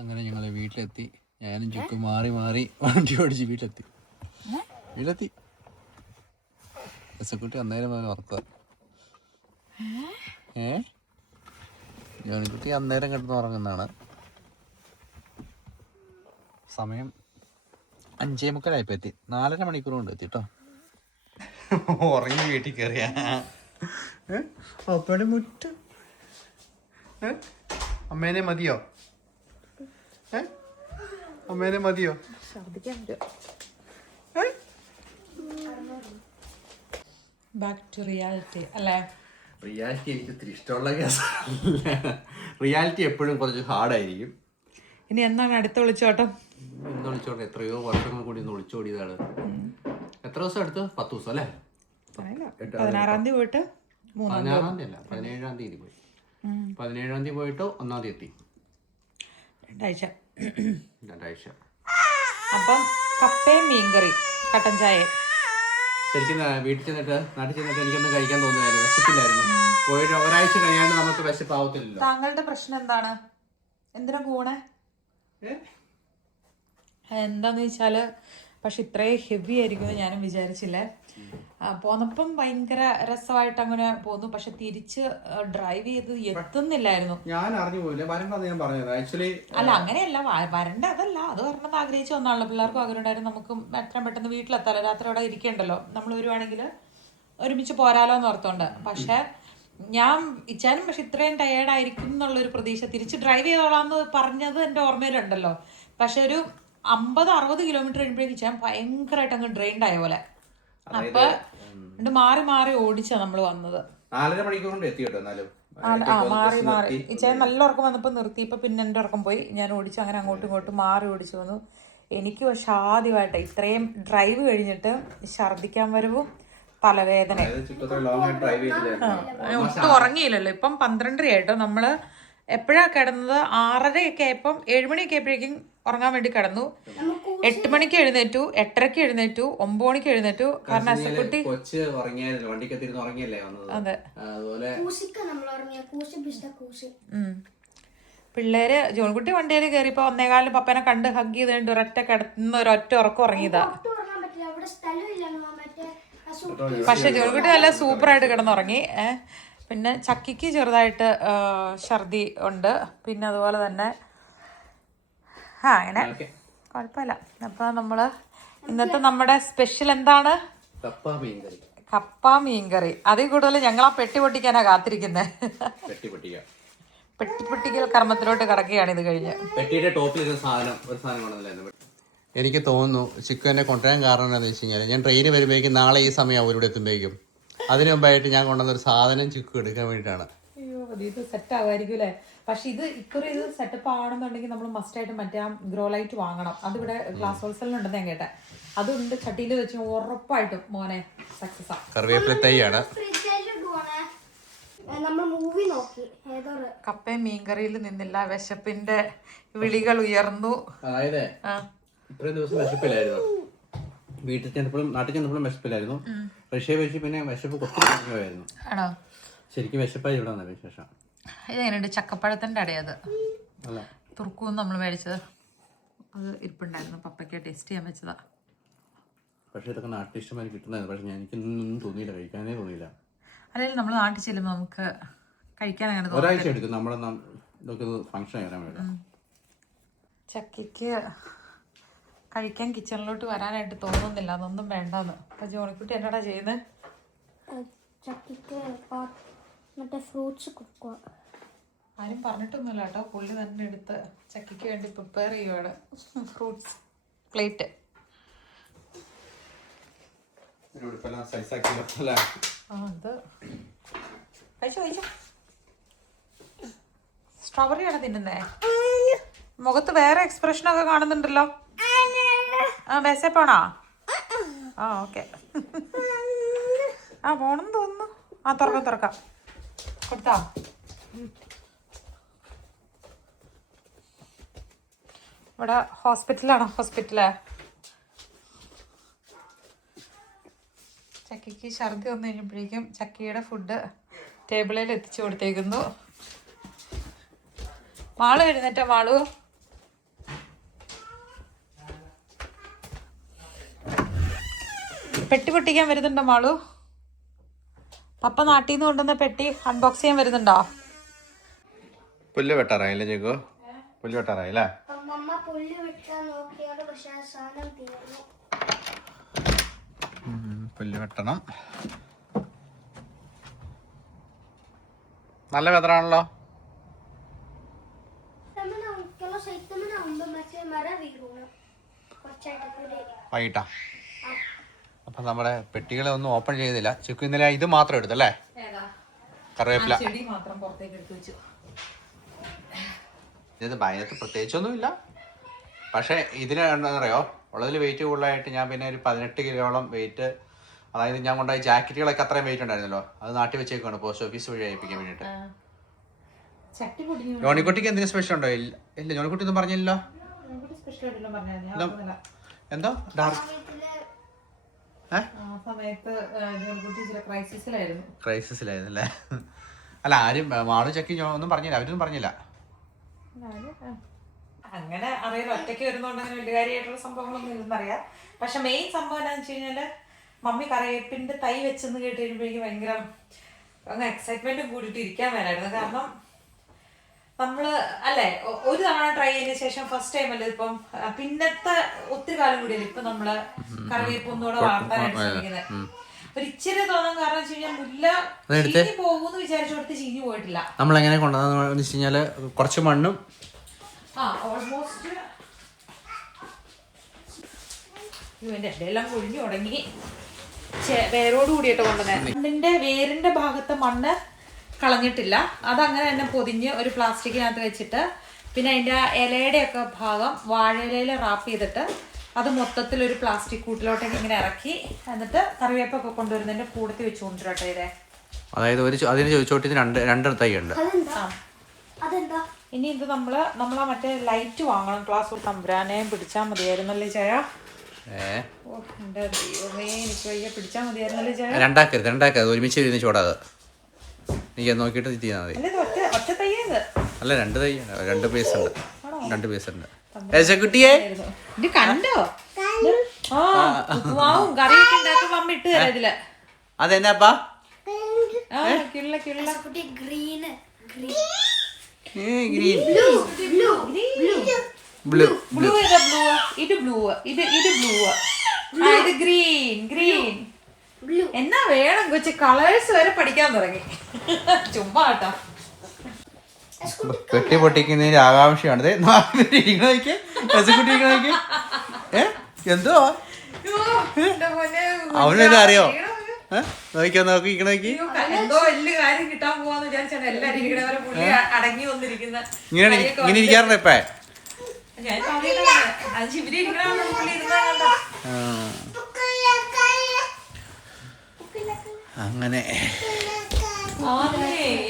അങ്ങനെ ഞങ്ങൾ വീട്ടിലെത്തി. ഞാനും ചുക്കും മാറി മാറി വണ്ടി ഓടിച്ച് വീട്ടിലെത്തി. രസക്കുട്ടി അന്നേരം അവൻ ഉറക്കുക. ജോണിക്കുട്ടി അന്നേരം കിടന്ന് ഉറങ്ങുന്നതാണ്. സമയം 5:45 എത്തി. 4.5 മണിക്കൂർ കൊണ്ട് എത്തി കേട്ടോ. ഉറങ്ങി വീട്ടിൽ കയറിയ അപ്പടെ മുറ്റ അമ്മേനെ മതിയോ? അമ്മേനെ മതിയോ? ബാക്ക് ടു റിയാലിറ്റി അല്ലേ? റിയാലിറ്റി എനിക്ക് ഒത്തിരി ഇഷ്ടമുള്ള കേസല്ല. റിയാലിറ്റി എപ്പോഴും കുറച്ച് ഹാർഡായിരിക്കും. ഇനി എന്നാണ് അടുത്ത ഒളിച്ചോട്ടം? ഇന്ന് ഒളിച്ചോട്ടം എത്രയോ വർഷങ്ങൾ കൂടി ഒന്ന് ഒളിച്ചോടിയതാണ്. എത്ര ദിവസം എടുത്ത്? 10 ദിവസം അല്ലേ? 16-ാം തീയതി പോയിട്ട് 16-ാം തീയതി അല്ല, 17-ാം തീയതി പോയി. 17-ാം തീയതി പോയിട്ട് 1-ാം തീയതി എത്തി. 2 ആഴ്ച. അപ്പം കപ്പയും മീൻകറി കട്ടൻ ചായ. ശരിക്കും വീട്ടിൽ ചെന്നിട്ട് നാട്ടിൽ ചെന്നിട്ട് എനിക്കൊന്നും കഴിക്കാൻ തോന്നുന്നില്ല, വിശപ്പില്ലായിരുന്നു. പോയിട്ട് ഒരാഴ്ച കഴിയാണ്ട് നമുക്ക് വിശപ്പാവത്തില്ലല്ലോ. താങ്കളുടെ പ്രശ്നം എന്താണ്? എന്തിനാ പോണേ? എന്താന്ന് വെച്ചാല് പക്ഷെ ഇത്രയും ഹെവി ആയിരിക്കുമെന്ന് ഞാനും വിചാരിച്ചില്ലേ. പോന്നപ്പം ഭയങ്കര രസമായിട്ട് അങ്ങനെ പോന്നു. പക്ഷെ തിരിച്ച് ഡ്രൈവ് ചെയ്ത് എത്തുന്നില്ലായിരുന്നു. ഞാൻ അറിഞ്ഞു പോയില്ല, വരണ്ടെന്ന് ഞാൻ പറഞ്ഞത്. ആക്ച്വലി അല്ല അങ്ങനെയല്ല, വരണ്ട അതല്ല, അത് വരണമെന്ന് ആഗ്രഹിച്ചു വന്നാണല്ലോ. പിള്ളേർക്കും ആഗ്രഹം ഉണ്ടായിരുന്നു നമുക്ക് എത്രയും പെട്ടെന്ന് വീട്ടിലെത്താലോ, രാത്രി അവിടെ ഇരിക്കണ്ടല്ലോ, നമ്മൾ വരുവാണെങ്കിൽ ഒരുമിച്ച് പോരാലോ എന്ന് ഓർത്തോണ്ട്. പക്ഷെ ഞാൻ ഇച്ചാനും പക്ഷെ ഇത്രയും ടയേർഡായിരിക്കും എന്നുള്ളൊരു പ്രതീക്ഷ. തിരിച്ച് ഡ്രൈവ് ചെയ്തോളാന്ന് പറഞ്ഞത് എൻ്റെ ഓർമ്മയിലുണ്ടല്ലോ. പക്ഷെ ഒരു 50-60 കിലോമീറ്റർ കഴിയുമ്പോഴേക്കും ഇച്ചാൻ ഭയങ്കരമായിട്ട് അങ്ങ് ഡ്രെയിൻഡ് ആയ പോലെ. അപ്പൊ മാറി മാറി ഓടിച്ചാ നമ്മള് വന്നത്. 4.5 മണിക്കൂർ കൊണ്ട് എത്തി കേട്ടോ. എന്നാലും മാറി ഇച്ചാൻ നല്ല ഉറക്കം വന്നപ്പോ നിർത്തി. ഇപ്പൊ പിന്നെ എൻ്റെ ഉറക്കം പോയി, ഞാൻ ഓടിച്ചു. അങ്ങനെ അങ്ങോട്ടും ഇങ്ങോട്ടും മാറി ഓടിച്ചു വന്നു. എനിക്ക് പക്ഷെ ആദ്യമായിട്ട് ഇത്രയും ഡ്രൈവ് കഴിഞ്ഞിട്ട് ഛർദിക്കാൻ വരവും തലവേദന. ഒട്ടും ഉറങ്ങിയില്ലല്ലോ. ഇപ്പം 12:30 ആയിട്ടോ. നമ്മള് എപ്പോഴാ കിടന്നത്? 6:30 ആയപ്പം 7 മണിയൊക്കെ ആയപ്പോഴേക്കും ഉറങ്ങാൻ വേണ്ടി കിടന്നു. 8 മണിക്ക് എഴുന്നേറ്റു, 8:30 എഴുന്നേറ്റു, 9 മണിക്ക് എഴുന്നേറ്റു. കാരണം അസക്കുട്ടി അതെ. പിള്ളേര് ജോൺകുട്ടി വണ്ടിയിൽ കയറിയപ്പോ 1:15 പപ്പനെ കണ്ട് ഹഗ് ചെയ്ത് ഒരൊറ്റ കിടന്ന ഒരൊറ്റ ഉറക്കം ഉറങ്ങിയതാ. പക്ഷെ ജോൺകുട്ടി നല്ല സൂപ്പറായിട്ട് കിടന്നുറങ്ങി. പിന്നെ ചക്കിക്ക് ചെറുതായിട്ട് ഛർദി ഉണ്ട്. പിന്നെ അതുപോലെ തന്നെ അങ്ങനെ കുഴപ്പമില്ല. അപ്പൊ നമ്മള് ഇന്നത്തെ നമ്മുടെ സ്പെഷ്യൽ എന്താണ്? കപ്പ മീൻകറി. അതിൽ കൂടുതൽ ഞങ്ങൾ ആ പെട്ടി പൊട്ടിക്കാനാ കാത്തിരിക്കുന്നത്. പെട്ടി പൊട്ടിക്കൽ കർമ്മത്തിലോട്ട് കിടക്കുകയാണ് ഇത് കഴിഞ്ഞ്. പെട്ടിയുടെ ടോപ്പിൽ ഒരു സാധനം എനിക്ക് തോന്നുന്നു ചിക്കനെ കൊണ്ടുവരാൻ കാരണം എന്താണെന്ന് വെച്ച് കഴിഞ്ഞാൽ, ഞാൻ ട്രെയിന് വരുമ്പോഴേക്കും നാളെ ഈ സമയമാവും ഇവിടെ എത്തുമ്പോഴേക്കും. അതിനു മുമ്പായിട്ട് ഞാൻ കൊണ്ടുവന്നൊരു സാധനം ചിക്കു എടുക്കാൻ വേണ്ടിയിട്ടാണ്. അയ്യോ ഇത് സെറ്റ് ആകുമായിരിക്കും അല്ലേ? പക്ഷെ ഇത് സെറ്റപ്പ് ആണെന്നുണ്ടെങ്കിൽ നമ്മൾ മസ്റ്റായിട്ട് മറ്റേ ആ ഗ്രോ ലൈറ്റ് വാങ്ങണം. അതിവിടെ ഗ്ലാസ് ഹോൾസെയിലുണ്ടെന്ന് ഞാൻ കേട്ടെ. അതുണ്ട്, ചട്ടിയിൽ വെച്ച് ഉറപ്പായിട്ടും മോനെ സക്സസ് ആ. കറിവേപ്പില തൈയാണ്. കപ്പയും മീൻകറിയിൽ നിന്നില്ല, വിശപ്പിന്റെ വിളികൾ ഉയർന്നു. അതായത് ഇത്രയും ദിവസം വിശപ്പില്ലായിരുന്നു. വീട്ടിൽ ചെന്നപ്പോഴും നാട്ടിൽ ചെന്നപ്പോഴും വിശപ്പില്ലായിരുന്നു. റഷ്യ വെച്ച് പിന്നെ വിശപ്പ് കുറച്ചായിരുന്നു. ആണോ? ശരിക്കും വിശപ്പായി ഇവിടെ വന്ന വിശേഷം. ഇതെങ്ങനെയുണ്ട്? ചക്കപ്പഴത്തിന്റെ അടയത് തുർക്കൂന്ന് നമ്മൾ മേടിച്ചത്. അത് ഇരിപ്പുണ്ടായിരുന്നു, പപ്പയ്ക്ക് ടേസ്റ്റ് ചെയ്യാൻ വെച്ചതാ. പക്ഷെ ഇതൊക്കെ നാട്ടിഷ്ടമായി കിട്ടുന്നതായിരുന്നു. പക്ഷെ എനിക്കൊന്നും തോന്നിയില്ല, കഴിക്കാനേ തോന്നിയില്ല. അല്ലെങ്കിൽ നമ്മൾ നാട്ടിൽ ചെല്ലുമ്പോൾ നമുക്ക് കഴിക്കാൻ അങ്ങനെ ഒരാഴ്ച എടുക്കും നമ്മുടെ ഇതൊക്കെ ഫംഗ്ഷൻ ചെയ്യാൻ വേണ്ടി. ചക്കയ്ക്ക് കഴിക്കാൻ കിച്ചണിലോട്ട് വരാനായിട്ട് തോന്നുന്നില്ല, അതൊന്നും വേണ്ടെന്ന്. അപ്പൊ ജോണിക്കുട്ടി എന്നോടാ ചെയ്യുന്നത്? ആരും പറഞ്ഞിട്ടൊന്നുമില്ല കേട്ടോ. പുള്ളി തന്നെ എടുത്ത് ചക്കയ്ക്ക് വേണ്ടി പ്രിപ്പയർ ചെയ്യുവാണ് ഫ്രൂട്ട്സ് പ്ലേറ്റ്. കഴിച്ചോ. സ്ട്രോബെറിയാണ് തിന്നുന്നേ. മുഖത്ത് വേറെ എക്സ്പ്രഷനൊക്കെ കാണുന്നുണ്ടല്ലോ. വിശപ്പാണോ? ഓക്കെ. പോണെന്ന് തോന്നുന്നു. തുറക്കാം. കൊടുത്താ? ഇവിടെ ഹോസ്പിറ്റലാണോ? ഹോസ്പിറ്റലാ. ചക്കയ്ക്ക് ഛർദി വന്നു കഴിഞ്ഞപ്പോഴേക്കും ചക്കയുടെ ഫുഡ് ടേബിളിൽ എത്തിച്ചു കൊടുത്തേക്കുന്നു. മാളു എഴുന്നേറ്റാ? മാളു പെട്ടി പൊട്ടിക്കാൻ വരുന്നുണ്ടോ മാളു? പപ്പ നാട്ടിൽ നിന്ന് കൊണ്ടുവന്ന പെട്ടി അൺബോക്സ് ചെയ്യാൻ വരുന്നുണ്ടോ? പുല്ല് വെട്ടാറായില്ലേ ചേക്കോ? പുല്ല് വെട്ടാറായില്ലേ? പുല്ല് വെട്ടണം. നല്ല വെതറാണല്ലോ. വൈകിട്ടാ. അപ്പൊ നമ്മുടെ പെട്ടികളെ ഒന്നും ഓപ്പൺ ചെയ്തില്ല. ചിക്കു ഇന്നലെ ഇത് മാത്രം എടുത്തല്ലേ? കറിവേപ്പില. ഇത് അതിനകത്ത് പ്രത്യേകിച്ചൊന്നുമില്ല. പക്ഷെ ഇതിന് എന്താണെന്നറിയോ, ഉള്ളതിൽ വെയിറ്റ് കൂടുതലായിട്ട് ഞാൻ പിന്നെ ഒരു 18 കിലോളം വെയിറ്റ്, അതായത് ഞാൻ കൊണ്ടുപോയി ജാക്കറ്റുകളൊക്കെ അത്രയും വെയിറ്റ് ഉണ്ടായിരുന്നല്ലോ, അത് നാട്ടി വെച്ചേക്കാണ് പോസ്റ്റ് ഓഫീസ് വഴി അയപ്പിക്കാൻ വേണ്ടിയിട്ട്. ജോണിക്കുട്ടിക്ക് എന്തെങ്കിലും സ്പെഷ്യൽ ഉണ്ടോ? ഇല്ല ജോണിക്കുട്ടി ഒന്നും പറഞ്ഞില്ലല്ലോ. എന്തോ ക്രൈസിസിലായിരുന്നല്ലേ? അല്ല ആരും മാളും ചക്കി ഒന്നും പറഞ്ഞില്ല, അവരൊന്നും പറഞ്ഞില്ല. അങ്ങനെ അറിയാലോ, ഒറ്റയ്ക്ക് വരുന്നോണ്ട് അങ്ങനെ വലിയ കാര്യമായിട്ടുള്ള സംഭവങ്ങളൊന്നും ഇല്ലെന്നറിയാം. പക്ഷെ മെയിൻ സംഭവം എന്താണെന്ന് വെച്ച് കഴിഞ്ഞാല് മമ്മി കറിവേപ്പിന്റെ തൈ വെച്ചെന്ന് കേട്ട് കഴിയുമ്പോഴേക്കും ഭയങ്കര അങ്ങ് എക്സൈറ്റ്മെന്റ് കൂടിയിട്ട് ഇരിക്കാൻ വരായിരുന്നു. കാരണം നമ്മള് അല്ലെ ഒരു തവണ ട്രൈ ചെയ്തതിനു ശേഷം ഫസ്റ്റ് ടൈം അല്ലേ ഇപ്പം, പിന്നത്തെ ഒത്തിരി കാലം കൂടിയല്ലേ ഇപ്പൊ നമ്മള് കറിവേപ്പ് ഒന്നുകൂടെ വളർത്താനായിട്ട് ശ്രമിക്കുന്നത്. ഒരു ഇച്ചിരി തോന്നാൻ കാരണം വെച്ച് കഴിഞ്ഞാൽ മുല്ല ചീഞ്ഞു പോകുമെന്ന് വിചാരിച്ചോടത്ത് ചീഞ്ഞു പോയിട്ടില്ല. നമ്മളെങ്ങനെ കൊണ്ടുവന്നു വെച്ച് കഴിഞ്ഞാല് കുറച്ച് മണ്ണും ഓൾമോസ്റ്റ് ഇതിന്റെ ഇടയെല്ലാം പൊഴിഞ്ഞു തുടങ്ങി. വേരോട് കൂടിയിട്ട് കൊണ്ടുവന്നേ. മണ്ണിന്റെ വേരിന്റെ ഭാഗത്തെ മണ്ണ് കളഞ്ഞിട്ടില്ല, അതങ്ങനെ തന്നെ പൊതിഞ്ഞ് ഒരു പ്ലാസ്റ്റിക്കിനകത്ത് വെച്ചിട്ട് പിന്നെ അതിന്റെ ഇലയുടെ ഒക്കെ ഭാഗം വാഴയിലയിൽ റാപ്പ് ചെയ്തിട്ട് അത് മൊത്തത്തിൽ ഒരു പ്ലാസ്റ്റിക് കൂട്ടിലോട്ടേക്ക് ഇങ്ങനെ ഇറക്കി എന്നിട്ട് കറിവേപ്പൊക്കെ കൊണ്ടുവരുന്നതിന്റെ കൂടത്തി വെച്ച് കൊണ്ടുവരട്ടെ ഇതേ. അതായത് അതിന് ചോദിച്ചോട്ടി രണ്ട് തൈ ഉണ്ട്. ഇനി ഇത് നമ്മളാ മറ്റേ ലൈറ്റ് വാങ്ങണം. ക്ലാസ് തമ്പുരാനെ പിടിച്ചാൽ മതിയായിരുന്നല്ലേ ചായ? എനിക്ക് വയ്യ, പിടിച്ചാൽ മതിയായിരുന്നല്ലേ ചായ? രണ്ടാക്കരുത് ഒരുമിച്ച് ഇരുന്ന് ചോടാതെ നീ നോക്കിയിട്ട് ചെയ്യാൻ മതി. ഒറ്റ തയ്യത് അല്ല, രണ്ട് തൈ, 2 പീസ് ഉണ്ട്. 2 പീസ് ഉണ്ട്. കുട്ടിയെ ഇത് കണ്ടോ? ഉപ്പുമാവും കറിയൊക്കെ ഉണ്ടാക്കുമ്പോ അമ്മ ഇട്ട് തരാം ഇതില്. അതെന്നാപ്പാ? എന്നാ വേണം കൊച്ചു, കളേഴ്സ് വരെ പഠിക്കാൻ തുടങ്ങി. ചുമ്മാ കേട്ടോ. പെട്ടി പൊട്ടിക്കുന്നതിന്റെ ആകാംക്ഷയാണ്. എന്തോ അവനെന്താ അറിയോ? എന്തോ വലിയ കാര്യം കിട്ടാൻ പോവാന്ന് വിചാരിച്ചാണ് എല്ലാരും ഇരിക്കണവരെ പുള്ളി അടങ്ങി വന്നിരിക്കുന്ന. ഇങ്ങനെ ഇരിക്കാറുണ്ട് ഇപ്പൊ. ഞാൻ അത് ശിവരി ഇരിക്കണ പുള്ളി ഇരുന്നാ കണ്ടോ? അങ്ങനെ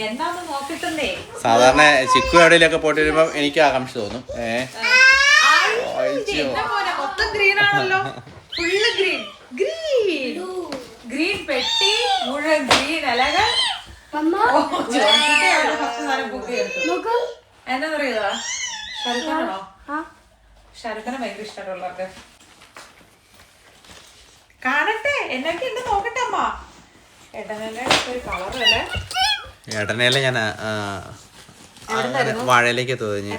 എന്നാന്ന് നോക്കിട്ടേ. സാധാരണ ചിക്കു എവിടെയൊക്കെ പോയിട്ട് വരുമ്പോ എനിക്ക് ആകാംക്ഷ തോന്നും. മൊത്തം ഗ്രീൻ ആണല്ലോ, ഫുള്ള് ഗ്രീൻ. ഗ്രീൻ പെട്ടി മുഴുവൻ ഗ്രീൻ ഇലകൾ. എന്താ പറയുക, ഷാരുഖാനാണോ? ഷാരുഖാനെ ഭയങ്കര ഇഷ്ടമുള്ളവർക്ക് കാണട്ടെ, എന്നൊക്കെ ഉണ്ട് നോക്കട്ടെ അമ്മ. ഏട്ടനെല്ലാം ഞാൻ വാഴയിലേക്ക് തോന്നി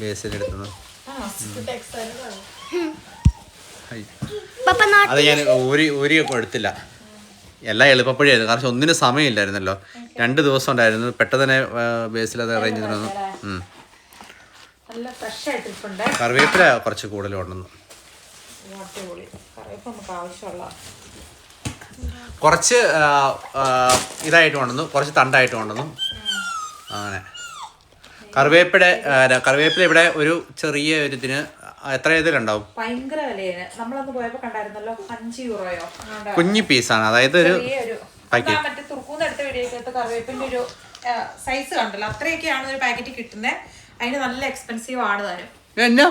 ബേസിലെടുത്തു. അത് ഞാൻ ഊരിയൊക്കെ എടുത്തില്ല, എല്ലാം എളുപ്പപ്പഴിയായിരുന്നു. കാരണം ഒന്നിനും സമയമില്ലായിരുന്നല്ലോ, 2 ദിവസം ഉണ്ടായിരുന്നു. പെട്ടെന്ന് തന്നെ ബേസിൽ അത് അറേഞ്ച് ചെയ്തിരുന്നു. കറിവേപ്പില കുറച്ച് കൂടുതൽ കൊണ്ടുവന്നു. കുറച്ച് ഇതായിട്ട് കൊണ്ടുവന്നു, കുറച്ച് തണ്ടായിട്ട് കൊണ്ടുവന്നു. അങ്ങനെ കറിവേപ്പില ഇവിടെ ഒരു ചെറിയ ഒരു ഇതിന് എത്ര ഇതിലുണ്ടാവും? ഭയങ്കര വിലയാണ്. നമ്മളന്ന് പോയപ്പോ കണ്ടായിരുന്നല്ലോ, 5 യൂറോയോ കുഞ്ഞി പീസാണ്. അതായത് ഒരു മറ്റേ തുറക്കൂന്നെടുത്ത വീഡിയോക്കകത്ത് കറിവേപ്പിന്റെ ഒരു സൈസ് കണ്ടല്ലോ, അത്രയൊക്കെയാണ് ഒരു പാക്കറ്റ് കിട്ടുന്നത്. അതിന് നല്ല എക്സ്പെൻസീവ് ആണ് താനും. എന്നാ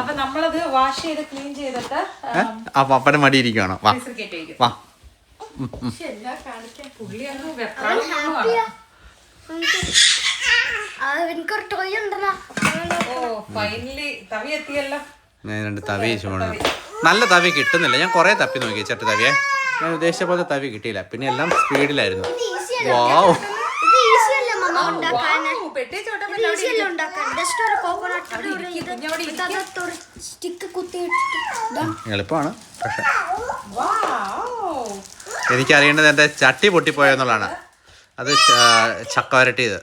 അപ്പൊ നമ്മളത് വാഷ് ചെയ്ത് ക്ലീൻ ചെയ്തിട്ട് പപ്പനെ മടി ഇരിക്കുകയാണോ? വാ ഫൈനലി തവി എത്തിയല്ലോ. ഞാൻ 2 തവി നല്ല തവി കിട്ടുന്നില്ല. ഞാൻ കുറേ തപ്പി നോക്കി ചട്ടി തവിയെ. ഞാൻ ഉദ്ദേശിച്ച പോലെ തവി കിട്ടിയില്ല. പിന്നെ എല്ലാം സ്പീഡിലായിരുന്നു. വാവ്, എളുപ്പമാണ്. പക്ഷെ എനിക്കറിയേണ്ടത് എൻ്റെ ചട്ടി പൊട്ടിപ്പോയെന്നുള്ളതാണ്. അത് ചക്ക വരട്ടിയത്.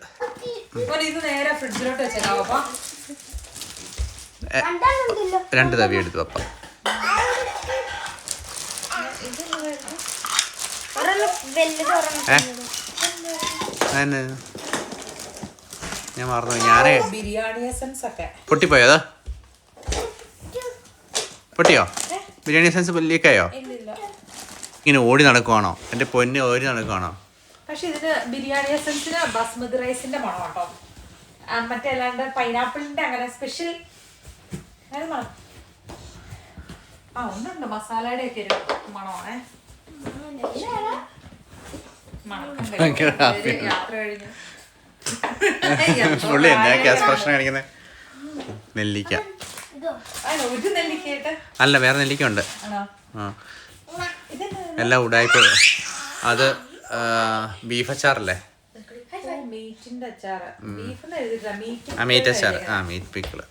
രണ്ട് തവി എടുത്തു അപ്പം. ഞാൻ മറന്നു. ഞാനേ പൊട്ടിപ്പോയോ? പൊട്ടിയോ? ബിരിയാണി എസൻസ് ലീക്കായോ? ഇങ്ങനെ ഓടി നടക്കുവാണോ? എൻ്റെ പൊന്ന് ഓടി നടക്കുവാണോ? പക്ഷെ ഇതിന് ബിരിയാണി എസൻസിന് ബസ്മതി റൈസിന്റെ മണം കേട്ടോ. മറ്റേ അല്ലാണ്ട് പൈനാപ്പിളിന്റെ അങ്ങനെ സ്പെഷ്യൽ മണം. ഒന്നുണ്ട് മസാലയുടെ ഒക്കെ ഒരു മണമാണേ. യാത്ര കഴിഞ്ഞു പുള്ളി എന്നാ ഗ്യാസ് പ്രശ്നം കാണിക്കുന്നത്? നെല്ലിക്ക ഒരു നെല്ലിക്കയായിട്ട് അല്ല, വേറെ നെല്ലിക്ക ഉണ്ട്. എല്ലാം ഉടായ്പ. അത് ബീഫ് അച്ചാറല്ലേ? മീറ്റ് അച്ചാർ. Meat pickle.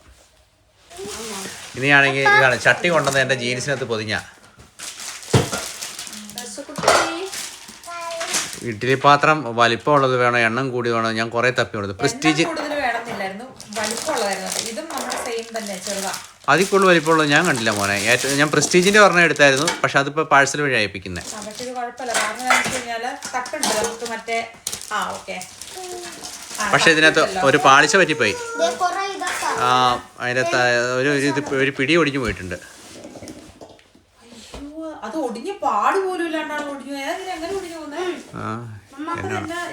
ഇനിയാണെങ്കിൽ ഇതാണ് ചട്ടി കൊണ്ടുവന്ന് എൻ്റെ ജീൻസിനകത്ത് പൊതിഞ്ഞ. ഇഡ്ഡലി പാത്രം വലിപ്പമുള്ളത് വേണോ എണ്ണം കൂടി വേണോ? ഞാൻ കുറേ തപ്പി കൊടുത്തു. പ്രസ്റ്റീജ് അതിൽ കൂടുതൽ വലിപ്പമുള്ളത് ഞാൻ കണ്ടില്ല മോനെ. ഏറ്റവും ഞാൻ പ്രസ്റ്റീജിന്റെ പറഞ്ഞ എടുത്തായിരുന്നു. പക്ഷെ അതിപ്പോ പാഴ്സൽ വഴി അയപ്പിക്കുന്നത്. പക്ഷെ ഇതിനകത്ത് ഒരു പാളിച്ച പറ്റിപ്പോയി. അതിനകത്ത് ഒരു പിടി ഒടിഞ്ഞു പോയിട്ടുണ്ട്.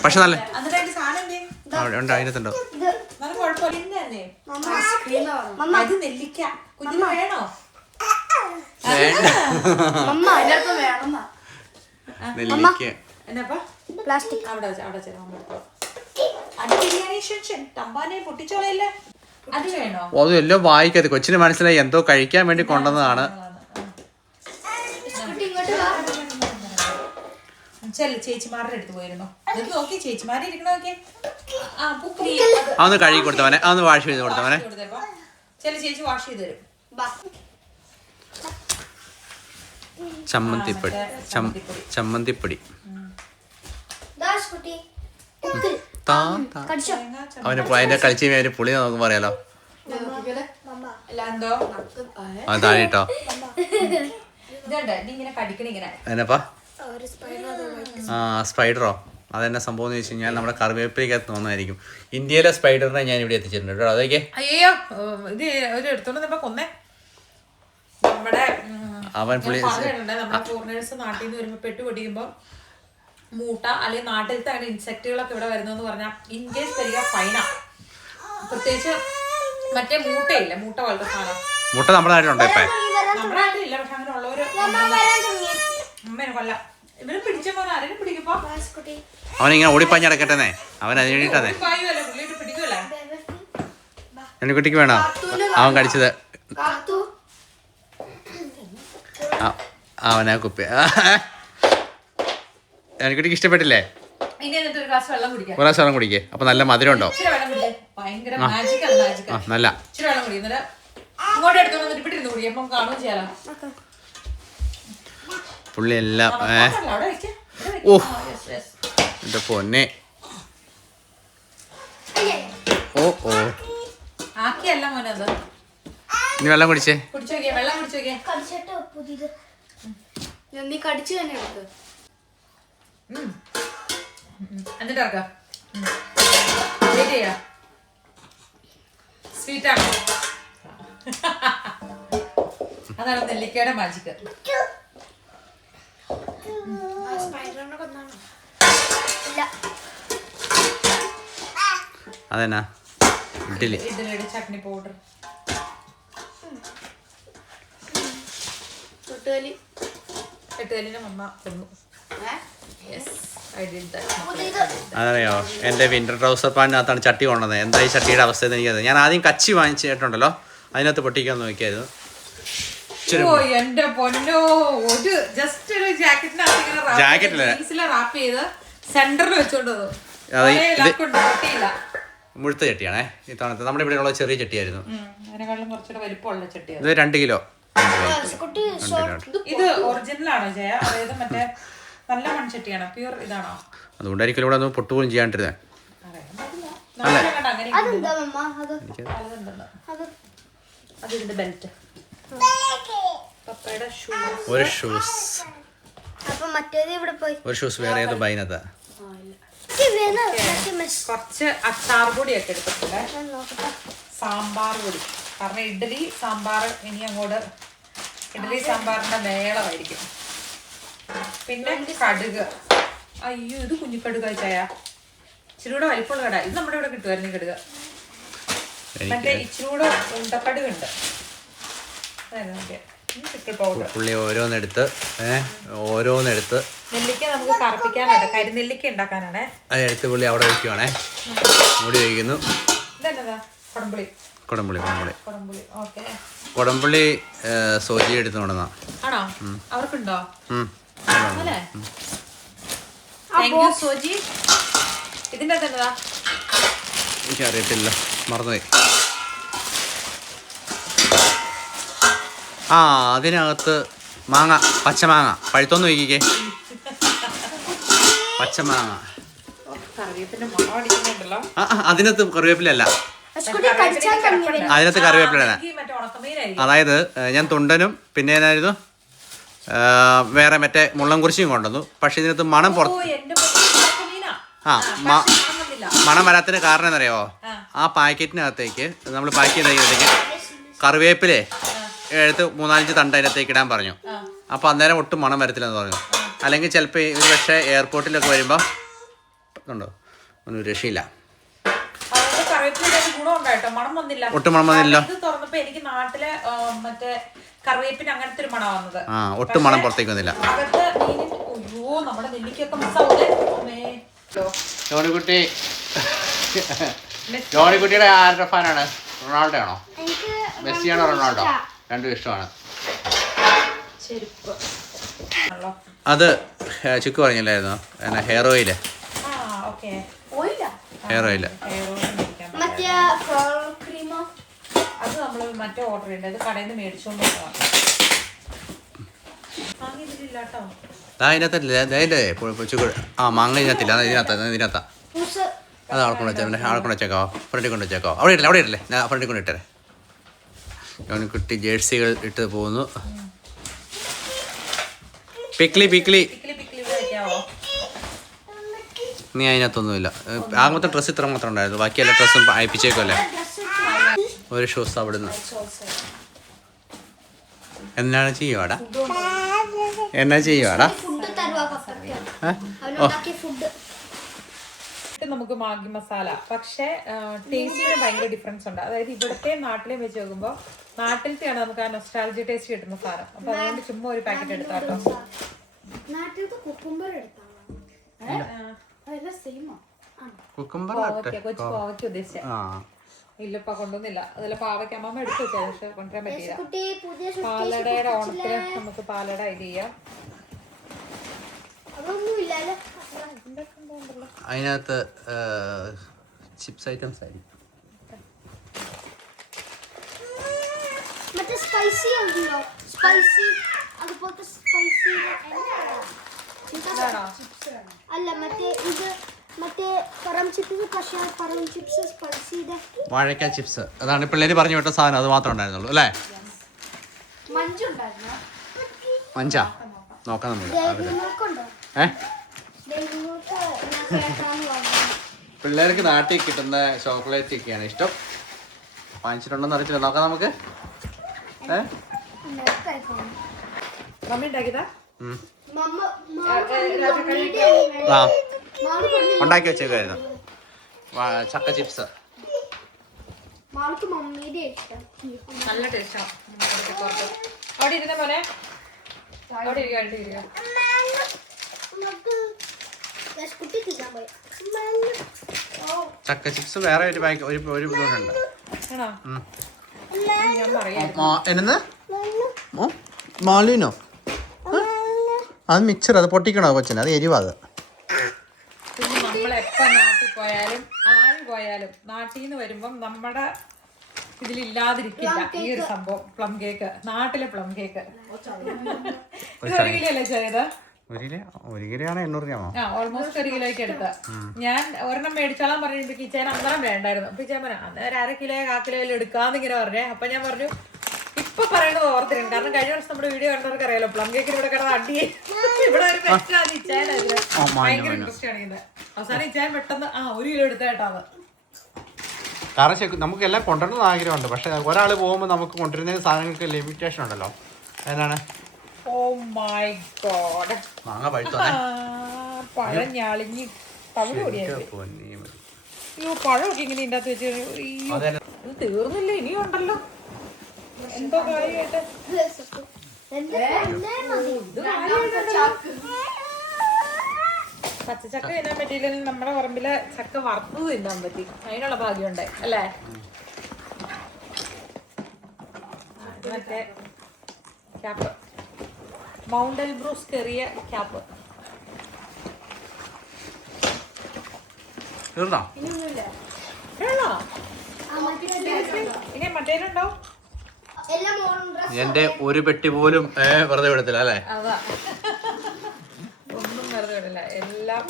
പക്ഷെ നല്ല ഉണ്ട്. അതിനകത്തുണ്ടോ? അത് എല്ലാം വായിക്കാതെ കൊച്ചിന് മനസ്സിലായി എന്തോ കഴിക്കാൻ വേണ്ടി കൊണ്ടുവന്നതാണ്. ചേച്ചിമാരുടെ അടുത്ത് പോയിരുന്നു. ചേച്ചിമാരെ ഇരിക്കണോക്കെ അതൊന്ന് കഴുകി കൊടുത്തവനെ, അതൊന്ന് വാഷ് ചെയ്ത് കൊടുത്തവനെ. ചേച്ചി വാഷ് ചെയ്ത് തരും. ചമ്മന്തിപ്പൊടി. അവന് അതിന്റെ കളിച്ച് അവന് പുളി നമുക്ക് പറയാലോ. അത് താഴെ ഇട്ടോ. അതിനപ്പാ സ്പൈഡറോ? അതെന്നെ സംഭവം എന്ന് വെച്ച് കഴിഞ്ഞാൽ നമ്മുടെ കറിവേപ്പിലേക്കകത്ത് തോന്നുന്നതായിരിക്കും. ഇന്ത്യയിലെ സ്പൈഡറിനെ ഞാൻ ഇവിടെ എത്തിച്ചിട്ടുണ്ട് കേട്ടോ. അതൊക്കെ അയ്യോ ഇത് ഒരു എടുത്തോണ്ട് കൊന്നേ. നമ്മുടെ അവൻ പുള്ളി നമ്മുടെ ഫോറിനേഴ്സ് നാട്ടിൽ നിന്ന് വരുമ്പോ പെട്ടുപൊടിക്കുമ്പോ മൂട്ട അല്ലെങ്കിൽ നാട്ടിലത്തെ അങ്ങനെ ഇൻസെക്റ്റുകളൊക്കെ ഇവിടെ വരുന്നെന്ന് പറഞ്ഞാൽ ഇൻകേസ് വരിക ഫൈനാ. പ്രത്യേകിച്ച് മറ്റേ മൂട്ടയില്ല, മൂട്ട പോലത്തെ സാധനം. മുട്ട നമ്മുടെ നാട്ടിലുണ്ടോ? ഇപ്പൊ നമ്മുടെ നാട്ടിലില്ല. പക്ഷെ അങ്ങനെ ഉള്ളവര് അമ്മേനെ കൊല്ലാം. ഇവര് പിടിച്ച പോലെ ആരെങ്കിലും പിടിക്കുമ്പോ അവനിങ്ങനെ ഓടിപ്പാഞ്ഞടക്കട്ടെ. അവൻ അതിന് വേണ്ടിട്ടേ പിടിക്കുമല്ലേ. കുട്ടിക്ക് വേണോ അവൻ കടിച്ചത്? അവനാ കുപ്പി. കുട്ടിക്ക് ഇഷ്ടപ്പെട്ടില്ലേ? ഒരു ഗ്ലാസ് വെള്ളം കുടിക്കേ. അപ്പൊ നല്ല മധുരം ഉണ്ടോ? നല്ല പുള്ളി എല്ലാം. ഓ എന്റെ പൊന്നെ. ഓ ഓ ഇനി വെള്ളം കുടിച്ചേ. സ്വീറ്റാണോ? അതാണ് നെല്ലിക്കയുടെ മാജിക്ക്. അതെന്നാ? ഇഡ്ഡലി ചട്നി പൗഡർ. എട്ടുകലിന്റെ മമ്മ കൊന്നു. അതറിയോ, എൻ്റെ വിൻ്റർ ട്രൗസർ പാൻറ്റിനകത്താണ് ചട്ടി കൊണ്ടുവന്നത്. എന്താ ഈ ചട്ടിയുടെ അവസ്ഥ എന്ന് എനിക്കത്. ഞാൻ ആദ്യം കച്ചി വാങ്ങിച്ചിട്ടുണ്ടല്ലോ, അതിനകത്ത് പൊട്ടിക്കാൻ നോക്കിയായിരുന്നു. ഓ എന്റെ പൊന്നോ, ഒരു ജസ്റ്റ് ഒരു ജാക്കറ്റിനകത്ത് റാപ്പ് ചെയ്ത് സെന്ററിൽ വെച്ചോണ്ട് മുഴുത്ത ചട്ടിയാണേ ഈ തവണത്തെ നമ്മുടെ ഇവിടെ ഉള്ള ചെറിയ ചട്ടിയായിരുന്നു. അതിനെക്കാളും കുറച്ചുകൂടെ വലിപ്പമുള്ള ചട്ടിയാണ്. ഇത് 2 കിലോ. ഇത് ഒറിജിനൽ ആണോ ജയ? അതായത് മറ്റേ നല്ല മൺചട്ടിയാണോ? പ്യൂർ ഇതാണോ? അതുകൊണ്ടായിരിക്കും ഇവിടെ ഒന്നും പൊട്ടുപോലും ചെയ്യാണ്ടിരുന്നത്. ഒരു ഷൂസ് വേറെ ഏത് ബൈനതാ. കുറച്ച് അച്ചാർ പൊടിയൊക്കെ എടുത്തിട്ടുണ്ട്, സാമ്പാർ പൊടി. കാരണം ഇഡ്ഡലി സാമ്പാർ ഇനി അങ്ങോട്ട് ഇഡ്ഡലി സാമ്പാറിന്റെ മേളമായിരിക്കും. പിന്നെ കടുക്. അയ്യോ, ഇത് കുഞ്ഞിക്കടുക് ചായ. ഇച്ചിരി കൂടെ വലിപ്പമുള്ള കട. ഇത് നമ്മുടെ ഇവിടെ കിട്ടുമായിരുന്നു ഈ കടുക്. മറ്റേ ഇച്ചിരി കൂടെ ഉണ്ടക്കടുക് ഉണ്ട്. പുള്ളി ഓരോന്നെടുത്ത് നെല്ലിക്ക നമുക്ക് കറുപ്പിക്കാനാണ്, കരിനെല്ലിക്ക ഉണ്ടാക്കാനാണ്. അതെടുത്ത് പുള്ളി അവിടെ വയ്ക്കുവാണേ, മൂടി വയ്ക്കുന്നു. കൊടംപുള്ളി സോജി എടുത്ത് കൊണ്ടുവന്ന ആണോ? അവർക്കുണ്ടോ? സോജി ഇതിന്റെ എനിക്കറിയത്തില്ല, മറന്നുപോയി. ആ, അതിനകത്ത് മാങ്ങ, പച്ചമാങ്ങ പഴുത്തൊന്ന് വയ്ക്കിക്കേ. പച്ചമാങ്ങ. അതിനകത്ത് കറിവേപ്പിലല്ല, അതിനകത്ത് കറിവേപ്പിലല്ല. അതായത് ഞാൻ തുണ്ടനും പിന്നെ ഏതായിരുന്നു വേറെ മറ്റേ മുള്ളംകുറിച്ചിയും കൊണ്ടുവന്നു. പക്ഷെ ഇതിനകത്ത് മണം മണം വരാത്തതിന് കാരണം എന്നറിയാമോ? ആ പാക്കറ്റിനകത്തേക്ക് നമ്മൾ പാക്ക് ചെയ്തതിനകത്തേക്ക് കറിവേപ്പിലേ എടുത്ത് 3-4 തണ്ട് അതിനകത്തേക്ക് ഇടാൻ പറഞ്ഞു. അപ്പോൾ അന്നേരം ഒട്ടും മണം വരത്തില്ലെന്ന് പറഞ്ഞു. അല്ലെങ്കിൽ ചിലപ്പോൾ ഒരു പക്ഷേ എയർപോർട്ടിലൊക്കെ വരുമ്പോൾ ഉണ്ടോ ഒന്നും രക്ഷയില്ല, ഒട്ടും മണം വന്നില്ല. ആ, ഒട്ടും മണം പുറത്തേക്ക് വന്നില്ല. ജോണിക്കുട്ടിയുടെ ആരുടെ ഫാനാണ്? റൊണാൾഡോ ആണോ, മെസ്സിയാണോ, റൊണാൾഡോ? രണ്ടും ഇഷ്ടമാണ്. അത് ചിക്കു പറഞ്ഞില്ലായിരുന്നോ എന്നാ ഹെയർ ഓയില്? ഹെയർ ഓയില് അത് നമ്മൾ മറ്റേ ഓർഡർ ചെയ്യേണ്ടത് കടയിൽ നിന്ന് മേടിച്ചോണ്ട് മാങ്ങ ഇതിനകത്തില്ല, ഇതിനകത്താ. അത് ആളെ കൊണ്ട് വെച്ചേക്കോ, ഫ്രണ്ടിൽ കൊണ്ട് വെച്ചേക്കോ. അവിടെ ഇട്ടില്ലേ ഞാൻ ഫ്രണ്ടിൽ കൊണ്ട് ഇട്ടേ. കുട്ടി ജേഴ്സികൾ ഇട്ട് പോകുന്നു. പിക്ലി നീ അതിനകത്തൊന്നുമില്ല. ആകമത്തെ ഡ്രസ്സ് ഇത്ര മാത്രം ഉണ്ടായിരുന്നു, ബാക്കി എല്ലാ ഡ്രസ്സും അയപ്പിച്ചേക്കല്ലേ. ഒരു ഷൂസ് അവിടുന്ന്. എന്നാണ് ചെയ്യുവാടാ? നമുക്ക് മാഗി മസാല, പക്ഷേ ടേസ്റ്റിന് ഭയങ്കര ഡിഫറൻസ് ഉണ്ട്. അതായത് ഇവിടുത്തെ നാട്ടിലേയും വെച്ച് നോക്കുമ്പോൾ നാട്ടിലത്തെയാണ് നമുക്ക് ആ നൊസ്റ്റാൾജി ടേസ്റ്റ് കിട്ടുന്ന സാധനം. അപ്പൊ അതുകൊണ്ട് ചുമ്മാ ഒരു പാക്കറ്റ് എടുത്താട്ടോ. കൊച്ചു പാവയ്ക്ക് ഉദ്ദേശിച്ച ഇല്ലപ്പ കൊണ്ടുവന്നില്ല. അതിലെ പാവയ്ക്ക് അമ്മമ്മ എടുത്തു വെച്ചാൽ, പക്ഷെ കൊണ്ടുവരാൻ പറ്റിയില്ല. പാലടയുടെ ഓണത്തിന് നമുക്ക് പാലട ഇത് ചെയ്യാം. അതിനകത്ത് ചിപ്സ് ഐറ്റംസ് ആയിരിക്കും. വാഴക്ക ചിപ്സ്, അതാണ് പിള്ളേര് പറഞ്ഞു വിട്ട സാധനം. അത് മാത്രമേ ഉണ്ടായിരുന്നുള്ളൂ അല്ലേ? മഞ്ചാ നോക്കാം നമുക്ക്. പിള്ളേർക്ക് നാട്ടിൽ കിട്ടുന്ന ചോക്ലേറ്റ് ഒക്കെയാണ് ഇഷ്ടം. വാങ്ങിച്ചിട്ടുണ്ടെന്ന് അറിയിച്ചില്ല, നോക്കാം നമുക്ക്. ഉണ്ടാക്കി വെച്ചേക്കായിരുന്നു ചക്ക ചിപ്സ്. നല്ല ടേസ്റ്റാണ്. അവിടെ ഇരുന്ന പോലെ ചക്ക ചിപ്സ് വേറെ ഒരു പാക്ക് ഒരു ഇതുണ്ട്. ഞാൻ പറയാം. മാലുവിനോ? അത് മിക്സർ, അത് പൊട്ടിക്കണോ കൊച്ചിന്? അത് എരിവാ. അത് പിന്നെ നമ്മളെപ്പോ നാട്ടിൽ പോയാലും ആര് പോയാലും നാട്ടിൽ നിന്ന് വരുമ്പം നമ്മുടെ ഇതിലില്ലാതിരിക്കില്ല ഈ ഒരു സംഭവം, പ്ലം കേക്ക്. നാട്ടിലെ പ്ലം കേക്ക്. ഇത് 1 കിലോ അല്ലേ ചെയ്ത്? 1 കിലോയാണ് 800 ഗ്രാമോ? ഓൾമോസ്റ്റ് 1 കിലോയ്ക്ക് എടുത്ത്. ഞാൻ ഒരെണ്ണം മേടിച്ചോളാൻ പറഞ്ഞപ്പോ കിച്ചേന് അന്നേരം വേണ്ടായിരുന്നു. അപ്പൊ കിച്ചേൻ പറഞ്ഞു അന്നേരം 1/2 കിലോ 1/4 കിലോയിൽ എടുക്കാന്ന് ഇങ്ങനെ പറഞ്ഞേ. അപ്പൊ ഞാൻ പറഞ്ഞു ഇപ്പൊ പറയണത് ഓർത്തിരുന്നു, കാരണം കഴിഞ്ഞ വർഷം നമ്മുടെ വീഡിയോ കണ്ടവർക്ക് അറിയാലോ പ്ലം കേക്കിന് ഇവിടെ കിടന്ന് അടിയെ. ഇവിടെ ഒരു പെറ്റാണ് ഇച്ചാനായിരുന്നു, ഭയങ്കര ഇൻട്രസ്റ്റ് കാണിക്കുന്നത്. അവസാനം ഇച്ചാൻ പെട്ടെന്ന് 1 കിലോ എടുത്തേട്ടാണ്. കാരണം നമുക്ക് എല്ലാം കൊണ്ടുവരുന്നത് ആഗ്രഹമുണ്ട്, പക്ഷെ ഒരാൾ പോകുമ്പോൾ നമുക്ക് കൊണ്ടുവരുന്ന സാധനങ്ങൾക്ക് ലിമിറ്റേഷൻ ഉണ്ടല്ലോ. എന്താണ്? ഓ മൈ ഗോഡ്, മാങ്ങ പഴുത്തോന്നെ. പഴം ഞാളിഞ്ഞ് തവിട് കൂടിയായി. അയ്യോ, പഴമൊക്കെ ഇങ്ങനെ ഇതിൻ്റെ അകത്ത് വെച്ച് ഇത് തീർന്നില്ല, ഇനിയും ഉണ്ടല്ലോ എന്തോ കാര്യമായിട്ട്. പച്ചച്ചക്ക തിന്നാൻ പറ്റിയില്ലെങ്കിൽ നമ്മുടെ പറമ്പിലെ ചക്ക വറുത്തത് തിന്നാൻ പറ്റി, അതിനുള്ള ഭാഗ്യമുണ്ടായി അല്ലേ? മറ്റേ ക്യാപ്പ്, മൗണ്ട് എൽബ്രൂസ് ചെറിയ ക്യാപ്പ്. ഇനി മറ്റേലുണ്ടോ? എന്റെ ഒരു പെട്ടി പോലും വെറുതെ വിടത്തില്ല അല്ലേ? അതാ, ഒന്നും വെറുതെ വിടില്ല, എല്ലാം.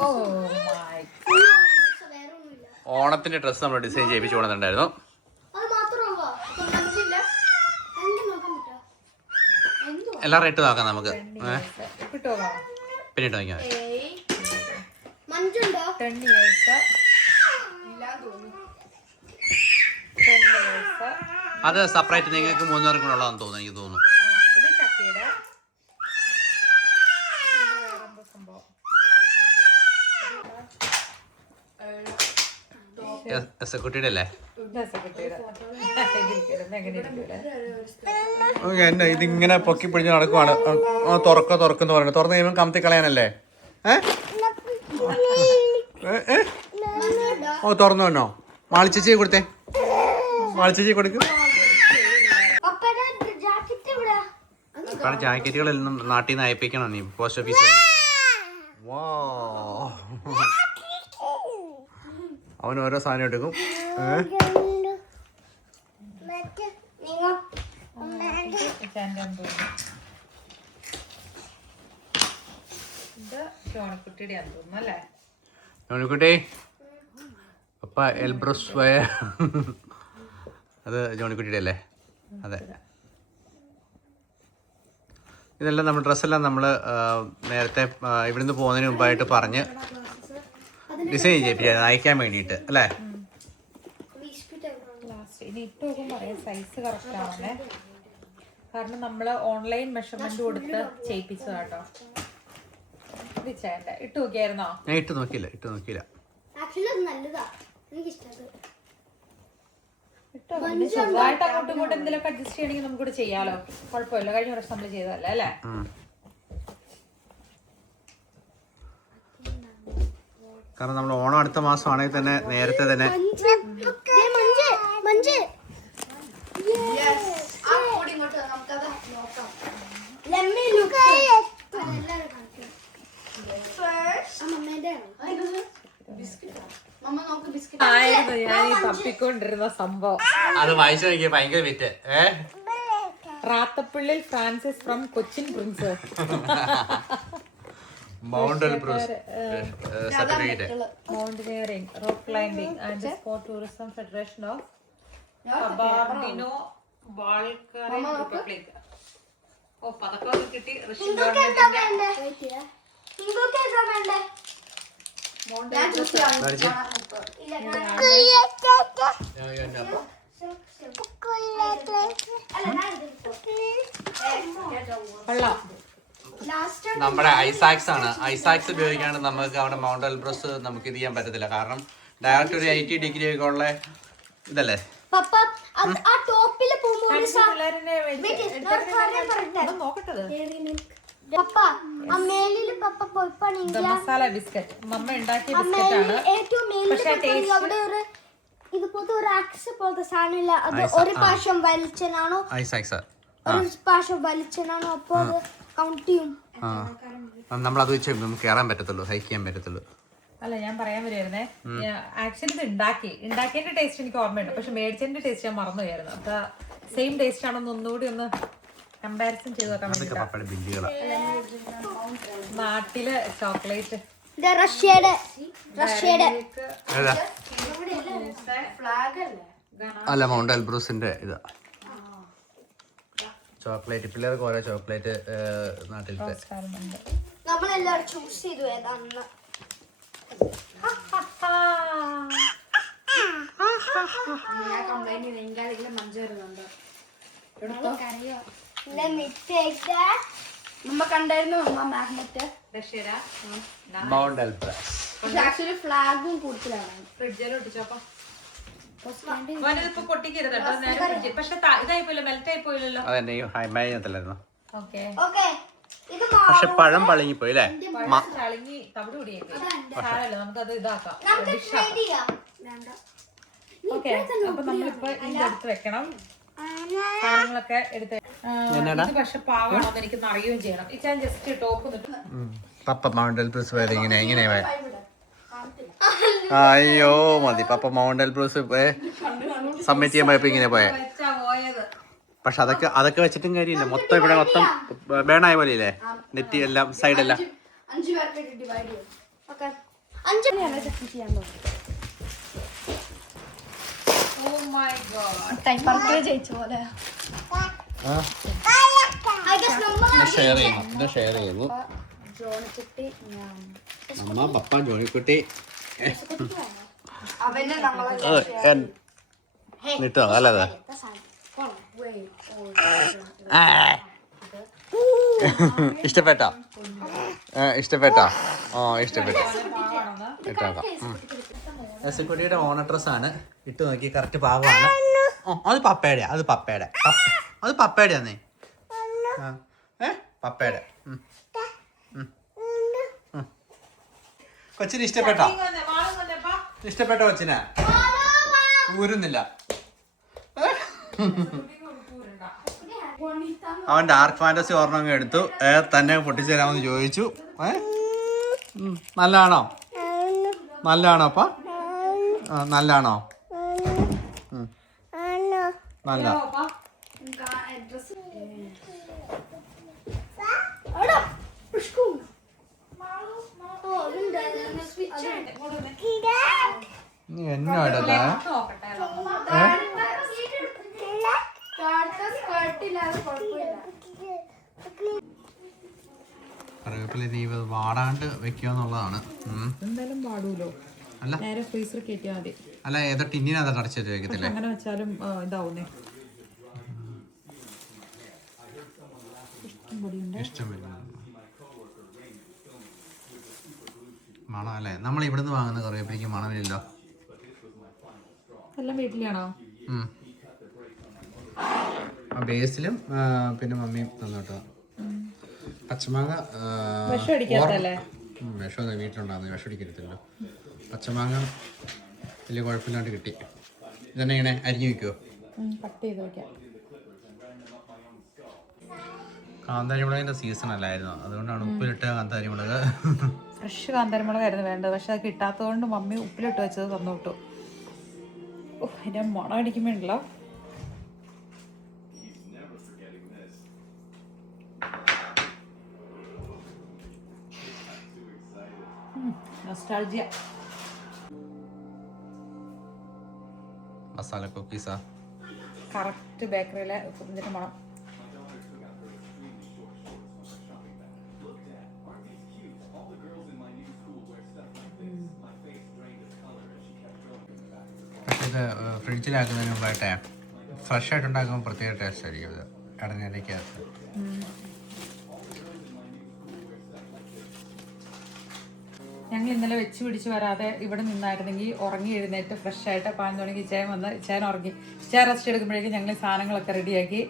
ഓ മൈ, ഓണത്തിന്റെ ഡ്രസ്സ് നമ്മൾ ഡിസൈൻ ചെയ്യിപ്പിച്ചു കൊണ്ടുണ്ടായിരുന്നു. എല്ലാം റേറ്റ് നോക്കാം നമുക്ക്, പിന്നെ ഇട്ട് നോക്കിയാൽ അത് സെപ്പറേറ്റ് നിങ്ങൾക്ക് 3 പേർക്കും ഉള്ളതാണെന്ന് തോന്നുന്നു, എനിക്ക് തോന്നുന്നു. ഇത് ചക്കയുടെ കുട്ടിയുടെ അല്ലേ? എന്നെ ഇതിങ്ങനെ പൊക്കി പിടിച്ച് നടക്കുവാണ്. തുറക്കെന്ന് പറയുന്നത്, തുറന്നു കഴിയുമ്പോൾ കമത്തി കളയാനല്ലേ? ഓ തുറന്നു വന്നോ? മാളിച്ചേച്ചിയെ കൊടുത്തേ, മാളിച്ചേച്ചിയെ കൊടുക്കും. ജാക്കറ്റുകളെല്ലാം നാട്ടിൽ നിന്ന് അയപ്പിക്കണം നീ, പോസ്റ്റ് ഓഫീസിൽ. വാ, അവൻ ഓരോ സാധനം എടുക്കും. ജോണിക്കുട്ടി അപ്പ എൽബ്രൂസ് അത് ജോണിക്കുട്ടിയുടെ അല്ലേ? അതെ. ഇതെല്ലാം നമ്മൾ ഡ്രസ്സെല്ലാം നമ്മൾ നേരത്തെ ഇവിടുന്ന് പോകുന്നതിന് മുമ്പായിട്ട് പറഞ്ഞ് ഡിസൈൻ ചെയ്യിപ്പിച്ചത് അയക്കാൻ വേണ്ടിയിട്ട് അല്ലേ? ഇനി ഇട്ട് നോക്കുമ്പോൾ പറയാം സൈസ് കറക്റ്റ് ആവണേ, കാരണം നമ്മൾ ഓൺലൈൻ മെഷർമെന്റ് കൊടുത്ത് ചെയ്യിപ്പിച്ചതാട്ടോ. ഇത് ചേട്ട ഇട്ട് നോക്കിയായിരുന്നോ? ഞാൻ ഇട്ട് നോക്കിയില്ല. ചെറുതായിട്ട് അങ്ങോട്ടും ഇങ്ങോട്ടും എന്തെങ്കിലും അഡ്ജസ്റ്റ് ചെയ്യണമെങ്കിൽ നമുക്കിവിടെ ചെയ്യാലോ, കുഴപ്പമില്ല. കഴിഞ്ഞ വർഷം നമ്മൾ ചെയ്തതല്ലേ അല്ലേ? കാരണം നമ്മൾ ഓണം അടുത്ത മാസമാണെങ്കിൽ തന്നെ നേരത്തെ തന്നെ ആയിരുന്നു ഞാൻ ഈ തപ്പിക്കൊണ്ടിരുന്ന സംഭവം. അത് വായിച്ചു നോക്കിയ ഭയങ്കര വിറ്റ്. റാത്തപ്പിള്ളിൽ Francis from Cochin prince, Mount Elbrus certificate, mountaineering, rock climbing and sport tourism federation of Kabardino Balkarian republic. ഓ പതക്കമൊക്കെ കിട്ടി. റഷ്യൻ ഗവൺമെന്റിന്റെ നമ്മുടെ ഐസാക്സ് ആണ്. ഐസാക്സ് ഉപയോഗിക്കാണ്ട് നമുക്ക് അവിടെ മൗണ്ട് എൽബ്രൂസ് നമുക്ക് ഇത് ചെയ്യാൻ പറ്റത്തില്ല, കാരണം ഡയറക്റ്റ് ഒരു 80 ഡിഗ്രി ഒക്കെ ഉള്ള ഇതല്ലേ. മസാല ബിസ്ക്കറ്റ് മമ്മ ഉണ്ടാക്കിയ ബിസ്ക്കറ്റ് ആണ്, പക്ഷേ ടേസ്റ്റ് ഇതുപോലത്തെ ഒരു ആക്സ് പോലത്തെ സാധനമില്ല. അത് ഒരു പ്രാവശ്യം വലിച്ചനാണോ ഒരു പ്രാവശ്യം വലിച്ചനാണോ അപ്പൊ അത് കൗണ്ട് ചെയ്യും. നമ്മളത് വെച്ച് നമുക്ക് കയറാൻ പറ്റത്തുള്ളൂ, ഹൈക്ക് ചെയ്യാൻ പറ്റത്തുള്ളൂ. അല്ല ഞാൻ പറയാൻ വരുമായിരുന്നേ, ആക്ച്വലി ഇത് ഉണ്ടാക്കിയതിന്റെ ടേസ്റ്റ് എനിക്ക് ഓർമ്മയുണ്ട്, പക്ഷെ മേടിച്ചതിന്റെ ടേസ്റ്റ് ഞാൻ മറന്നുപോയായിരുന്നു. അപ്പൊ സെയിം ടേസ്റ്റ് ആണെന്ന് ഒന്നുകൂടി ഒന്ന് കമ്പാരിസൺ ചെയ്ത് നോക്കാൻ വേണ്ടി. നാട്ടിലെ ചോക്ലേറ്റ് റഷ്യയുടെ അല്ല മൗണ്ട് എൽബ്രൂസിന്റെ ഇതാ ചോക്ലേറ്റ്. പിള്ളേർക്ക് ഓരോ ചോക്ലേറ്റ് നാട്ടിലത്തെ. നമ്മളെല്ലാവരും ചൂസ് ചെയ്തു ഏതാണെന്ന്. നമ്മ കണ്ടായിരുന്നു മാഗ്നറ്റ് മൗണ്ട് എൽബ്രസ്. ആക്ച്വലി ഫ്ലാഗും കൂടുതലാണ്. ഫ്രിഡ്ജിൽ ഒട്ടിച്ചോപ്പോ പൊട്ടിക്കരുത് കേട്ടോ, നേരെ ഫ്രിഡ്ജിൽ. പക്ഷെ ഇതായി പോയില്ലോ, മെൽറ്റ് ആയി പോയില്ലല്ലോ. അതെന്നെ ഈ ഹൈമായത്തിലായിരുന്നു. ഓക്കെ ഇത് പക്ഷെ പഴം പളങ്ങിപ്പോയി അല്ലേ? ചളിങ്ങി തവിട് കൂടിയേക്ക് സാരല്ല, നമുക്കത് ഇതാക്കാം. ഓക്കെ, അപ്പൊ നമ്മളിപ്പോ ഇതിന്റെ അടുത്ത് വെക്കണം, സാധനങ്ങളൊക്കെ എടുത്ത്. ഇത് പക്ഷെ പാവാണോന്ന് എനിക്കൊന്ന് അറിയുകയും ചെയ്യണം. ഇച്ചാൻ ജസ്റ്റ് ടോപ്പ് പപ്പ മൗണ്ട് എൽബ്രൂസ് പോയത് എങ്ങനെയാ? അയ്യോ മതി, പപ്പ മൗണ്ട് എൽബ്രൂസ് സബ്മിറ്റ് ചെയ്യാൻ പോയപ്പോ ഇങ്ങനെ പോയെ. പക്ഷെ അതൊക്കെ വെച്ചിട്ടും കാര്യമില്ല. മൊത്തം ഇവിടെ മൊത്തം ബേണായ പോലെ ഇല്ലേ, നെറ്റ് എല്ലാം സൈഡെല്ലാം. 5 പേർക്ക് ഡിവൈഡ് ചെയ്യും. ഓക്കേ 5 ചെയ്യാൻ പോകും. Oh my God, time park ജയിച്ച പോലെ. ഷെയർ ചെയ്യുന്നു. ജോണിക്കുട്ടി അമ്മ പപ്പ ജോണിക്കുട്ടി അവനെ നമ്മളെ നിട്ടോ അല്ലതാ ഇഷ്ടപ്പെട്ടോ? ഇഷ്ടപ്പെട്ടോ? ഇഷ്ടപ്പെട്ടു. ഇട്ടേക്കാം. എസ്കുട്ടിയുടെ ഓണർ ഡ്രസ്സാണ്, ഇട്ട് നോക്കി കറക്റ്റ് പാകമാണ്. അത് പപ്പയുടെ അത് പപ്പയുടെയാന്നേ. പപ്പയുടെ കൊച്ചിന് ഇഷ്ടപ്പെട്ടോ? ഇഷ്ടപ്പെട്ടോ കൊച്ചിനെ? ഊരുന്നില്ല. അവൻ ഡാർക്ക് ഫാന്റസി ഓർണം എടുത്തു, തന്നെ പൊട്ടിച്ചു തരാമെന്ന് ചോദിച്ചു. നല്ലതാണോ അപ്പ? നല്ലതാണോ? നല്ല. നീ എന്നാടല്ലേ? കറിവേപ്പില നീ വാടാണ്ട് വെക്കുന്നുള്ളതാണ്. എന്തായാലും പാടൂലോ, അല്ല നേരെ ഫ്രീസർ കയറ്റിയാൽ മതി. അല്ല ഏതോ ടിന്നിനകത്ത് അടച്ചിട്ട് വെക്കത്തില്ലേ? അങ്ങനെ വെച്ചാലും ഇതാവുന്നേ. ഇഷ്ടം വരുന്നത് മണം അല്ലേ? നമ്മൾ ഇവിടുന്ന് വാങ്ങുന്ന കറിവേപ്പിലേക്ക് മണമില്ലല്ലോ. എല്ലാം വീട്ടിലാണോ? ബേസിലും പിന്നെ മമ്മിയും തന്നോട്ടോ. പച്ചമാങ്ങ വിഷം വീട്ടിലുണ്ടാകുന്നത്, വിഷം അടിക്കരുത്തല്ലോ. പച്ചമാങ്ങ വലിയ കുഴപ്പമില്ലാണ്ട് കിട്ടി. ഇതന്നെ ഇങ്ങനെ അരിഞ്ഞു വെക്കുവോ? കട്ട് ചെയ്ത് വെക്കാം. കാന്താരിമുളകിന്റെ സീസൺ അല്ലായിരുന്നു, അതുകൊണ്ടാണ് ഉപ്പിലിട്ട കാന്താരിമുളക്. ഫ്രഷ് കാന്താരിമുളകായിരുന്നു വേണ്ടത്, പക്ഷെ അത് കിട്ടാത്തതുകൊണ്ട് മമ്മി ഉപ്പിലിട്ട് വെച്ചത് തന്നു വിട്ടു. അതിന്റെ മണം അടിക്കുമ്പോണ്ടല്ലോ. നൊസ്റ്റാൾജിയ. മസാല കുക്കീസാ കറക്റ്റ് ബേക്കറിയിലെ ഇതിന്റെ മണം. ഇത് ഫ്രിഡ്ജിലാക്കുന്നതിന് മുമ്പായിട്ടേ ഫ്രഷ് ആയിട്ട് ഉണ്ടാക്കുമ്പോൾ പ്രത്യേക ടേസ്റ്റ് ആയിരിക്കും ഇത് ഇടനേരക്കകത്ത്. ഞങ്ങൾ ഇന്നലെ വെച്ച് പിടിച്ച് വരാതെ ഇവിടെ നിന്നായിരുന്നെങ്കിൽ ഉറങ്ങി എഴുന്നേറ്റ് ഫ്രഷ് ആയിട്ട് 5 മണിക്ക് ചേൻ വന്ന് ചേൻ ഉറങ്ങി ചേൻ റെസ്റ്റ് എടുക്കുമ്പോഴേക്കും ഞങ്ങൾ സാധനങ്ങളൊക്കെ റെഡിയാക്കി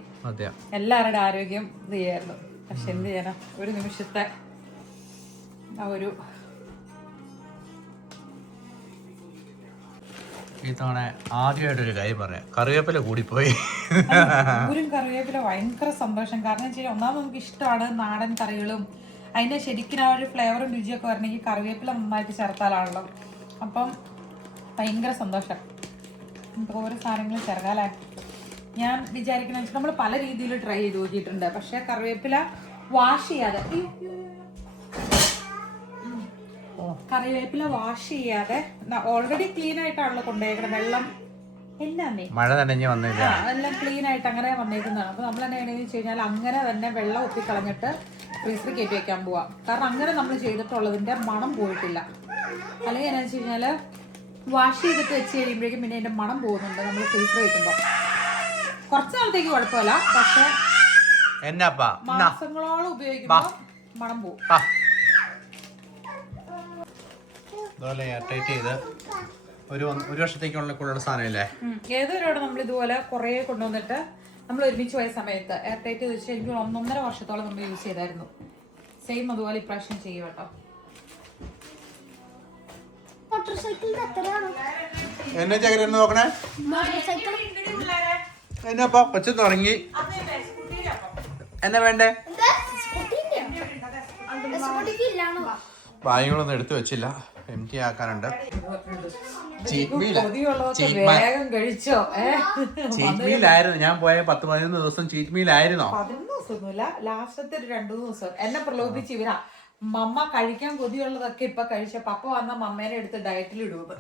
എല്ലാവരുടെ ആരോഗ്യം ഇത് ചെയ്യായിരുന്നു. പക്ഷെ എന്ത് ചെയ്യാനാ, ഒരു നിമിഷത്തെ ആ ഒരു ഇത്തവണ ആദ്യമായിട്ടൊരു കാര്യം പറയാം, കറിവേപ്പില കൂടിപ്പോയി. ഒരു കറിവേപ്പില ഭയങ്കര സന്തോഷം. കാരണം വെച്ചാൽ ഒന്നാമത് നമുക്ക് ഇഷ്ടമാണ് നാടൻ കറികളും, അതിൻ്റെ ശരിക്കും ആ ഒരു ഫ്ലേവറും രുചിയൊക്കെ വരണമെങ്കിൽ കറിവേപ്പില നന്നായിട്ട് ചേർത്താലാണല്ലോ. അപ്പം ഭയങ്കര സന്തോഷം. നമുക്ക് ഓരോ സാധനങ്ങളും ചേർക്കാല്ലേ. ഞാൻ വിചാരിക്കുന്ന വെച്ചാൽ നമ്മൾ പല രീതിയിൽ ട്രൈ ചെയ്ത് നോക്കിയിട്ടുണ്ട്. പക്ഷേ കറിവേപ്പില വാഷ് ചെയ്യാതെ ഓൾറെഡി ക്ലീൻ ആയിട്ടാണല്ലോ കൊണ്ടുപോയേക്കണം. വെള്ളം എന്നാന്നേ മഴ നനഞ്ഞ് വന്നില്ല, എല്ലാം ക്ലീൻ ആയിട്ട് അങ്ങനെ വന്നേക്കുന്നതാണ്. അപ്പോൾ നമ്മൾ തന്നെ എങ്ങനെയാണെന്ന് വെച്ച് കഴിഞ്ഞാൽ അങ്ങനെ തന്നെ വെള്ളം ഒത്തിക്കളഞ്ഞിട്ട് ഫ്രീസറിൽ കയറ്റി വെക്കാൻ പോവാം. കാരണം അങ്ങനെ നമ്മൾ ചെയ്തിട്ടുള്ളതിൻ്റെ മണം പോയിട്ടില്ല. അല്ലെങ്കിൽ എന്നാന്ന് വെച്ച് കഴിഞ്ഞാൽ വാഷ് ചെയ്തിട്ട് വെച്ച് കഴിയുമ്പോഴേക്കും പിന്നെ അതിൻ്റെ മണം പോകുന്നുണ്ട്. നമ്മൾ ഫ്രീസർ വയ്ക്കുമ്പോൾ കുറച്ച് നാളത്തേക്ക് കുഴപ്പമില്ല, പക്ഷെ മാസങ്ങളോളം ഉപയോഗിക്കുമ്പോൾ മണം പോകും. അതുപോലെ എയർടൈറ്റ് ചെയ്ത് ഒരു വർഷത്തേക്കുള്ള സാധനമില്ലേ. ഏതൊരാടെ നമ്മൾ ഇതുപോലെ കുറേ കൊണ്ടുവന്നിട്ട് നമ്മൾ ഒരുമിച്ച് പോയ സമയത്ത് എയർടൈറ്റ് വെച്ച് എനിക്ക് 1.5 വർഷത്തോളം നമ്മൾ യൂസ് ചെയ്തായിരുന്നു. സെയിം അതുപോലെ ഇപ്രാവശ്യം ചെയ്യും കേട്ടോ. എന്നെ ചകര നോക്കണേ, എന്നപ്പാ കൊച്ചു തുടങ്ങി. എന്നാ വേണ്ടേ? ബാഗുകളൊന്നും എടുത്തു വെച്ചില്ല, എം ടി ആക്കാനുണ്ട്. ചീറ്റ് മീലായിരുന്നു ഞാൻ പോയ 10-11 ദിവസം. ചീറ്റ് മീലായിരുന്നോ? 11 ദിവസമൊന്നുമില്ല, ലാസ്റ്റത്തെ 2-3 ദിവസം എന്നെ പ്രലോഭിച്ച് ഇവരാ. മമ്മ കഴിക്കാൻ കൊതിയുള്ളതൊക്കെ ഇപ്പൊ കഴിച്ച പപ്പ വന്ന മമ്മേനെ എടുത്ത് ഡയറ്റിൽ ഇടുന്നു.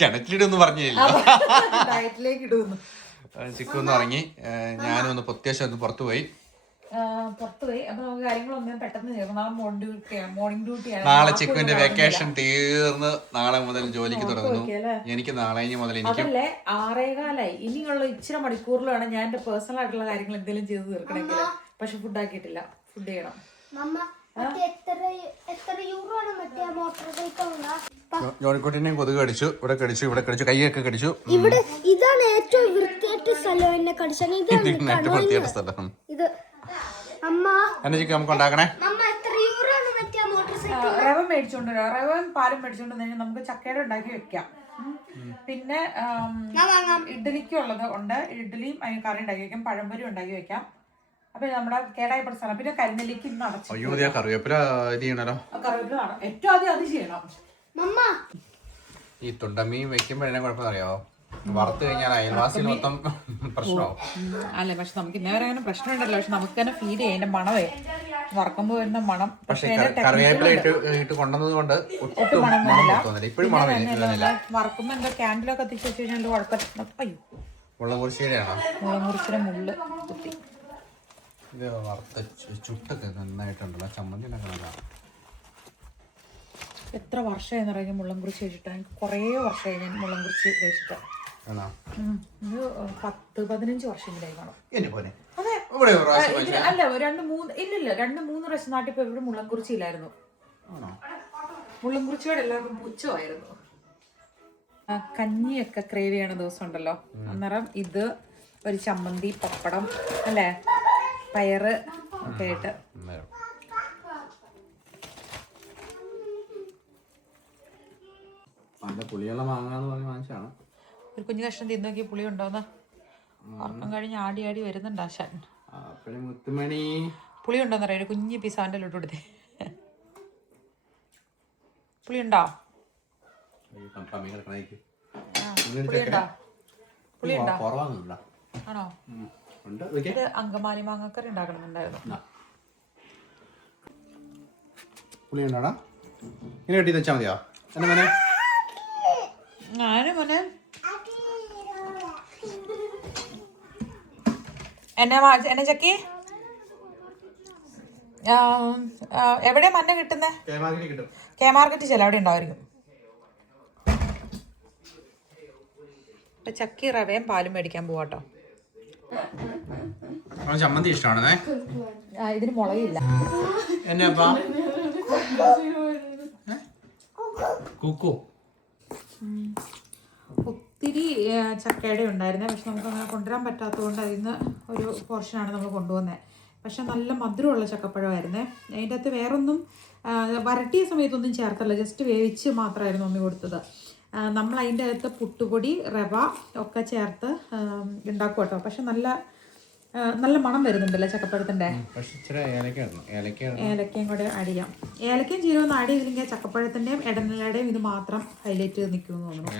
കിണറ്റിലിടുന്നു പറഞ്ഞില്ല, ഡയറ്റിലേക്ക് ഇടുന്നു. ചിക്കൊന്ന് ഇറങ്ങി, ഞാനും ഒന്ന് അത്യാവശ്യം പുറത്തു പോയി. അപ്പൊ നമുക്ക് കാര്യങ്ങളൊന്നും പെട്ടെന്ന് ചെയ്യണം. നാളെ മോർണിംഗ് ഡ്യൂട്ടിയാണ്. നാളെ ചിക്കുവിന്റെ വെക്കേഷൻ തീർന്ന് നാളെ മുതൽ ജോലിക്ക് തുടങ്ങുന്നു. എനിക്ക് നാളെ മുതൽ അതല്ലേ 6:15 ഇനിയുള്ള ഇച്ചിരി മണിക്കൂറിൽ വേണം ഞാൻ എന്റെ പേഴ്സണൽ ആയിട്ടുള്ള കാര്യങ്ങൾ എന്തെങ്കിലും ചെയ്ത് തീർക്കണമെങ്കിൽ. പക്ഷെ ഫുഡ് ആക്കിയിട്ടില്ല, ഫുഡ് ചെയ്യണം. ജോണിക്കുട്ടിനെയും കൊതുക് കടിച്ചു, ഇവിടെ കടിച്ചു, ഇവിടെ കടിച്ചു, കൈയൊക്കെ കടിച്ചു. ഇതാണ് ഏറ്റവും വൃത്തിയായിട്ട് സ്ഥലം. എന്നെ കടിച്ചാൽ വൃത്തിയായിട്ട് സ്ഥലം. ഇത് അമ്മ എന്നെ ചിക്കൻ നമുക്ക് ഉണ്ടാക്കണേ. റവ മേടിച്ചോണ്ട് റവയും പാലും മേടിച്ചോണ്ട് നമുക്ക് ചക്കയുടെ ഉണ്ടാക്കി വെക്കാം. പിന്നെ ഇഡ്ഡലിക്കുള്ളത് ഉണ്ട്, ഇഡ്ഡലിയും അതിന് കറി ഉണ്ടാക്കി വെക്കാം, പഴംപൊരി ഉണ്ടാക്കി വെക്കാം. അപ്പൊ നമ്മുടെ കേടായ സ്ഥലം. പിന്നെ കരിനെല്ലിക്ക് അടച്ചു കറിവേപ്പില കറിവേപ്പില ഏറ്റവും ആദ്യം അത് ചെയ്യണം. ഈ തുണ്ടമ്മീൻ വെക്കുമ്പോഴേ കുഴപ്പമെന്നറിയാവോ, വറുത്ത് കഴിഞ്ഞാൽ അയൽവാസി മൊത്തം പ്രശ്നമാവും. അല്ലേ, പക്ഷെ നമുക്ക് ഇന്നേവരെ അങ്ങനെ പ്രശ്നമുണ്ടല്ലോ. പക്ഷെ നമുക്ക് തന്നെ ഫീൽ ചെയ്യാം അതിന്റെ മണവേ, വറക്കുമ്പോ വരുന്ന മണം. പക്ഷെ കറിവേപ്പില ഇട്ട് കൊണ്ടുവന്നത് കൊണ്ട് ഒട്ടും മണം വന്നില്ല. ഇപ്പോഴും മണമില്ല. വറക്കുമ്പോ എന്താ ക്യാൻഡിലൊക്കെ കത്തിച്ച് വെച്ച് കഴിഞ്ഞാൽ കുഴപ്പമില്ല. അയ്യോ, മുളകുറിശ്ശിയുടെയാണോ? മുളകുറിശ്ശിയുടെ മുള്ള് കുത്തി. ഇത് വറുത്ത ചുട്ടൊക്കെ നന്നായിട്ടുണ്ടല്ലോ, ചമ്മന്തി ഉണ്ടാക്കണം. എത്ര വർഷമായെന്ന് പറയുന്നത് മുള്ളംകുറിച്ച് കഴിച്ചിട്ട്. എനിക്ക് കുറേ വർഷമായി ഞാൻ മുള്ളംകുറിച്ച് കഴിച്ചിട്ട്. ഇത് 10-15 വർഷങ്ങളായി കാണും. അതെ, അല്ല 2-3 പ്രാവശ്യം നാട്ടിൽ പോയി ഇവിടെ മുള്ളംകുറിച്ചി ഇല്ലായിരുന്നു. മുള്ളംകുറിച്ചിയോടെ എല്ലാവർക്കും പുച്ഛമായിരുന്നു. കഞ്ഞിയൊക്കെ ക്രേവ് ചെയ്യണ ദിവസം ഉണ്ടല്ലോ, അന്നേരം ഇത് ഒരു ചമ്മന്തി, പപ്പടം, അല്ലേ, പയറ് ഒക്കെ ആയിട്ട്. പുളിയുള്ള മാങ്ങാന്ന് പറഞ്ഞ് വാങ്ങിച്ചാണ്. ഒരു കുഞ്ഞു കഷ്ണം തിന്നു നോക്കി പുളി ഉണ്ടോന്ന്. ഉറക്കം കഴിഞ്ഞ് ആടി ആടി വരുന്നുണ്ട് ആശാൻ. പുളി ഉണ്ടോന്ന് അറിയാം. ഒരു കുഞ്ഞു പീസ് അവൻ്റെ ലോട്ട് കൊടുത്തേ. പുളി ഉണ്ടോ? പുളി ഉണ്ടോ? ആണോ? ഇത് അങ്കമാലി മാങ്ങക്കറി ഉണ്ടാക്കണമെന്നുണ്ടായിരുന്നു. പുളി ഉണ്ടോടാ? ഇങ്ങനെ കെട്ടി വെച്ചാൽ മതിയോ? എന്നെ മോനെ, ഞാനും മോനെ എന്നെ ചക്കി എവിടെയാ മഞ്ഞ കിട്ടുന്നേ? കെ മാർക്കറ്റ് ചില അവിടെ ഉണ്ടാവായിരിക്കും. ചക്കി റവയും പാലും മേടിക്കാൻ പോവാട്ടോ. ചമ്മന്തി ഇഷ്ടമാണേ. ഇതിന് മുളകില്ല. എന്നാ ഒത്തിരി ചക്കയുടെ ഉണ്ടായിരുന്നേ, പക്ഷെ നമുക്ക് അങ്ങനെ കൊണ്ടുവരാൻ പറ്റാത്തത് കൊണ്ട് അതിൽ നിന്ന് ഒരു പോർഷനാണ് നമ്മൾ കൊണ്ടുവന്നത്. പക്ഷെ നല്ല മധുരമുള്ള ചക്കപ്പഴമായിരുന്നേ. അതിൻ്റെ അകത്ത് വേറൊന്നും വരട്ടിയ സമയത്തൊന്നും ചേർത്തല്ല, ജസ്റ്റ് വേവിച്ച് മാത്രമായിരുന്നു മമ്മി കൊടുത്തത്. നമ്മൾ അതിൻ്റെ അകത്ത് പുട്ടുപൊടി റവ ഒക്കെ ചേർത്ത് ഉണ്ടാക്കും കേട്ടോ. പക്ഷെ നല്ല മണം വരുന്നുണ്ടല്ലോ ചക്കപ്പഴത്തിൻ്റെ. ഏലക്കയും കൂടെ ആഡ് ചെയ്യാം. ഏലക്കയും ജീരകവും ആഡ് ചെയ്തില്ലെങ്കിൽ ചക്കപ്പഴത്തിൻ്റെയും ഇടനിലയുടെയും ഇത് മാത്രം ഹൈലൈറ്റ് ചെയ്ത് നിൽക്കുമെന്ന് തോന്നുന്നു.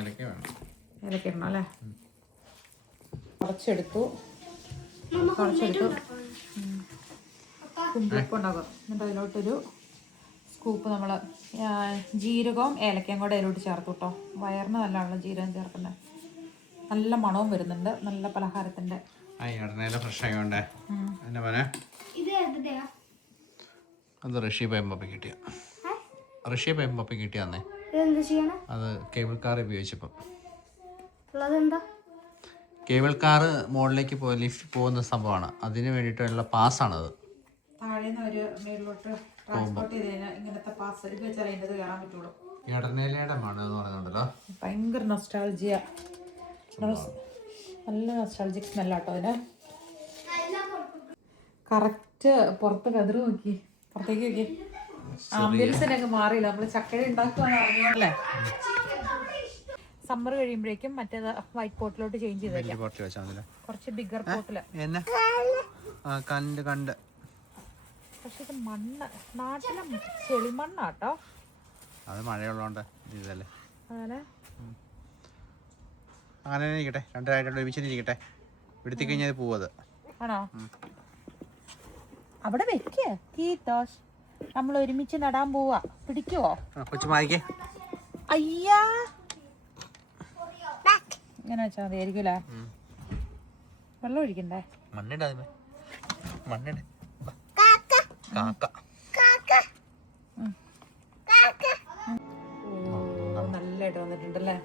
ഏലക്ക ഇടണം അല്ലേ? കുറച്ചെടുത്തു കുമ്പിളപ്പം ഉണ്ടാകും. എന്നിട്ട് അതിലോട്ടൊരു സ്കൂപ്പ് നമ്മൾ ജീരകവും ഏലക്കയും കൂടെ അതിലോട്ട് ചേർത്തു കേട്ടോ. വയറിന് നല്ലതാണല്ലോ ജീരകം ചേർക്കുന്നത്. നല്ല മണവും വരുന്നുണ്ട്. നല്ല പലഹാരത്തിൻ്റെ അത് റഷ്യ പയമ്പപ്പ കിട്ടിയ കിട്ടിയാന്നേ. അത് കേബിൾ കാർ ഉപയോഗിച്ചപ്പം കേബിൾ കാർ മുകളിലേക്ക് ലിഫ്റ്റ് പോകുന്ന സംഭവമാണ്. അതിന് വേണ്ടിയിട്ടുള്ള പാസ്സാണത്. ഇടനിലയുടെ മണം എന്ന് പറയുന്നുണ്ടല്ലോ. ഭയങ്കര നൊസ്റ്റാൾജിയ. നല്ല നൊസ്റ്റാൾജിക് സ്മെല്ലാട്ടോ അതിന്. കറക്റ്റ് പുറത്ത് കതിർ നോക്കി, പുറത്തേക്ക് നോക്കി. ആംബുലൻസിനൊക്കെ മാറിയില്ല. നമ്മൾ ചക്കര ഉണ്ടാക്കുവാന്ന് അറിയാമല്ലേ. സമ്മർ കഴിയുമ്പോഴേക്കും മറ്റേത് വൈറ്റ് പോട്ടിലോട്ട് ചേഞ്ച് ചെയ്ത് കുറച്ച് ബിഗർ പോട്ടില്. പക്ഷെ ഇത് മണ്ണ് നാട്ടിലെ ചെളിമണ്ണാട്ടോ. അത് മഴയുള്ളതുകൊണ്ട് ഇതല്ലേ. അങ്ങനെ അങ്ങനെ ഇരിക്കട്ടെ, രണ്ടായിട്ട് ഒരുമിച്ചിരിക്കട്ടെ. എടുത്തി കഴിഞ്ഞാൽ പോവത് ആണോ? അവിടെ വെക്കേ തീത്തോഷ്. നമ്മൾ ഒരുമിച്ച് നടാൻ പോവാ. പിടിക്കുവോ? കൊച്ചു മാറിക്കേ. അയ്യാ ഇങ്ങനെ വെച്ചാൽ മതി ആയിരിക്കൂലേ. വെള്ളം ഒഴിക്കണ്ടേ? മണ്ണിട നല്ലതായിട്ട് വന്നിട്ടുണ്ടല്ലേ.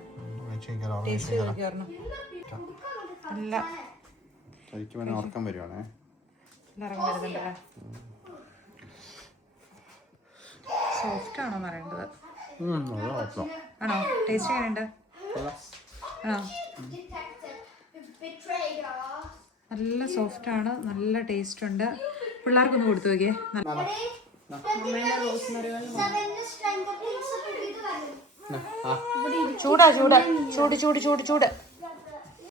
ടേസ്റ്റ് നോക്കിയായിരുന്നു. നല്ല ഉറക്കം വരുവാണേ. ഇറങ്ങി വരുന്നുണ്ടല്ലേ. സോഫ്റ്റ് ആണോന്ന് അറിയേണ്ടത്. ആണോ? ടേസ്റ്റ് എങ്ങനെയുണ്ട്? ആണോ? നല്ല സോഫ്റ്റ് ആണ്, നല്ല ടേസ്റ്റ് ഉണ്ട്. പിള്ളേർക്കൊന്ന് കൊടുത്തു നോക്കിയേ. ചൂടാ ചൂട് ചൂട് ചൂട് ചൂട് ചൂട്